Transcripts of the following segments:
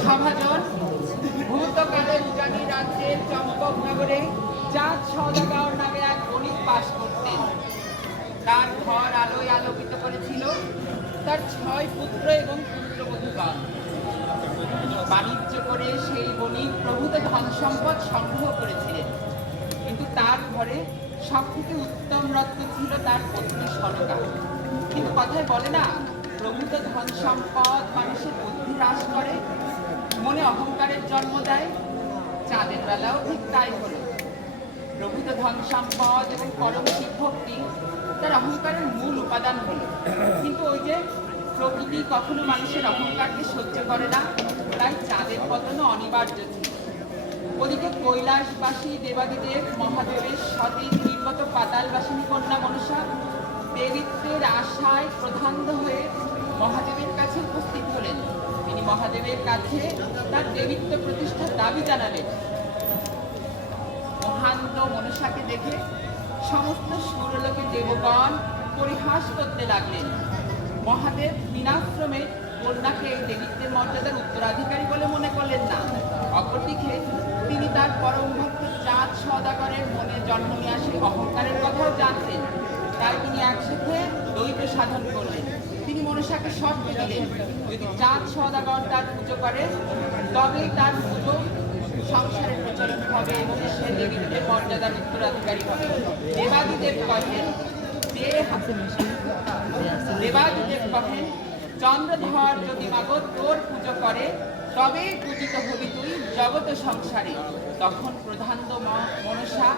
সভাজন ভূতকালে উজানি রাজ্যের চম্পক নগরে চাঁদ সদাগর নামে এক বণিক বাস করতেন তার ঘর আলোয় আলোকিত করেছিল তার ছয় পুত্র এবং পুত্রবধূগণ বাণিজ্য করে সেই বণিক প্রভূত ধন সম্পদ সংগ্রহ করেছিলেন। কিন্তু তার ঘরে সব থেকে উত্তম রত্ন ছিল তার পত্নী সনকা। কিন্তু কথায় বলে না, প্রভূত ধন সম্পদ মানুষের বুদ্ধি হ্রাস করে, মনে অহংকারের জন্ম দেয়, চাঁদের বেলাও ঠিক তাই হলো। প্রভূত ধন সম্পদ এবং পরম শিবভক্তি তার অহংকারের মূল উপাদান হলো। কিন্তু ওই যে প্রকৃতি কখনো মানুষের অহংকারকে সহ্য করে না, তাই চাঁদের পতনও অনিবার্য ছিল। ওদিকে কৈলাসবাসী দেবাদিদেব, মহাদেবের সতী নির্গত পাতালবাসিনী কন্যা মনসা দেবিত্বের আশায় প্রধান্য হয়ে মহাদেবের কাছে উপস্থিত হলেন। তিনি মহাদেবের কাছে তার দেবিত্ব প্রতিষ্ঠার দাবি জানালেন। মহান্ত মনসাকে দেখে সমস্ত সুরলোকে দেবগণ পরিহাস করতে লাগলেন। মহাদেব বিনাশ্রমে কন্যাকে দেবিত্বের মর্যাদার উত্তরাধিকারী বলে মনে করলেন না। অপরদিকে তিনি তার পরম ভক্ত চাঁদ সদাগরের মনে জন্ম নিয়ে আসে অহংকারের কথাও জানতেন। তাই তিনি একসাথে দ্বৈত সাধন করলেন। তিনি মনসাকে শর্ত দিলেন। যদি চাঁদ সদাগর তার পুজো করে, তবেই তার পুজো সংসারের প্রচলন হবে এবং সে দেবীদের মর্যাদার উত্তরাধিকারী হবে। দেবাদিদেব কহেন দেবাদিদেব কহেন চন্দ্রধর যদি মাগো তোর পুজো করে, তবে পূজিত হবি তুই জগত সংসারে। তখন প্রধান মনসা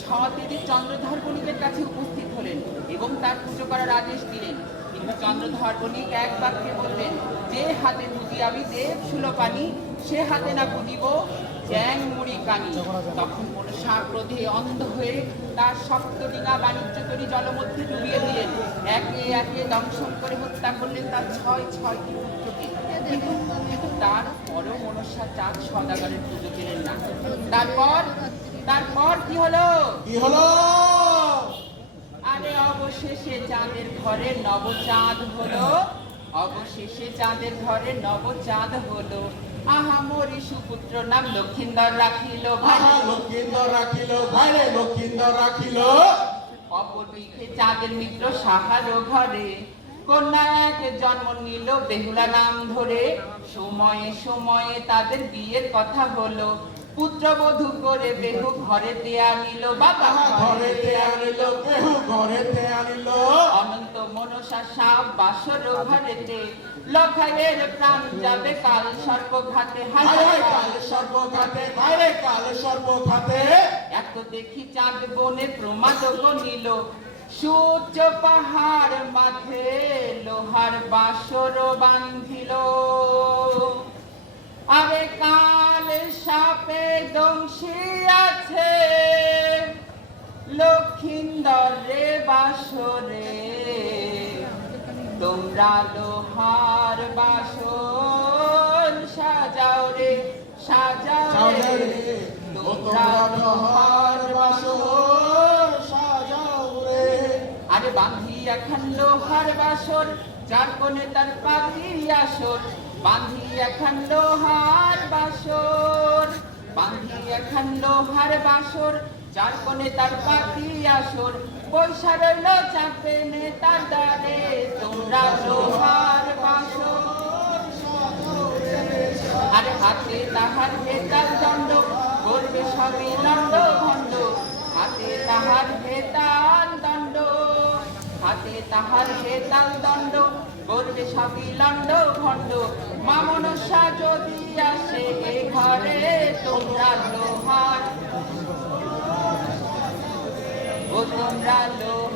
সতেজে চন্দ্রধর বণিকের কাছে উপস্থিত হলেন এবং তার পুজো করার আদেশ দিলেন। কিন্তু চন্দ্রধর বণিক এক বাক্যে বললেন, যে হাতে পুজি আমি দেব সুলোপানি সে হাতে না পুজিব জ্যাং মুড়ি কানি। তখন মনসা ক্রোধে অন্ধ হয়ে তার শক্ত ডিঙা বাণিজ্য তরি জলমধ্যে ডুবিয়ে দিলেন। একে একে দংশন করে হত্যা করলেন তার ছয় ছয়টি পুত্রকে। কিন্তু কিন্তু তার পরও মনসা চাঁদ সদাগরের পুজো পেলেন না। তারপর তারপর কি হলো? কি হলো? আরে অবশেষে চাঁদের ঘরে নবচাঁদ হলো। অবশেষে চাঁদের ঘরে নব চাঁদ হলো। আহা মরি সুপুত্র নাম লক্ষিন্দর রাখিল আহা লক্ষিন্দর রাখিল ভাইরে লক্ষিন্দর রাখিল। অপরদিকে চাঁদের মিত্র সাহারও ঘরে। কন্যা এক জন্ম নিল বেহুলা নাম ধরে। সময়ে সময়ে তাদের বিয়ের কথা হলো। পুত্রবধূ করে বেহু ঘরেতে আনিল বাবা ঘরেতে আনিল কেহু ঘরেতে আনিল। অনন্ত মনসা সাপ বাসর ঘরেতে লখাইয়ের প্রাণ যাবে কাল সর্বঘাতে হায় হায় হায় হায় কাল সর্ব খাতে ভাইরে কাল সর্ব খাতে এত দেখি চাঁদ বনে প্রমাদ গনিল সূর্য পাহাড় মাঠে লোহার বাসর বান্ধিল। আরে কাল সাপে দংশী আছে। লক্ষিন্দর রে বাসরে। তোমরা লোহার বাসন সাজাও রে সাজাও রে। তোমরা লোহার বাসর সাজাও রে। আরে বাঁধি এখন লোহার বাসর যার কোণে তার পাখি আসর। বাঁধি এখন লোহার বাসর বাঁধি এখন লোহার বাসর, যার কোণে তার পাখি আসর পয়সা রইল চাপে নে তার দ্বারে তোমরা লোহার বাসর। আর হাতে তাহার হেতাল দণ্ড, করবে সবই লণ্ড ভণ্ড হাতে তাহার হেতাল দণ্ড, হাতে তাহার হেতাল দণ্ড, করবে সবই লণ্ড ভণ্ড মা মনসা যদি আসে এ ঘরে তোমরা লোহার। ও তোমরা লোহার।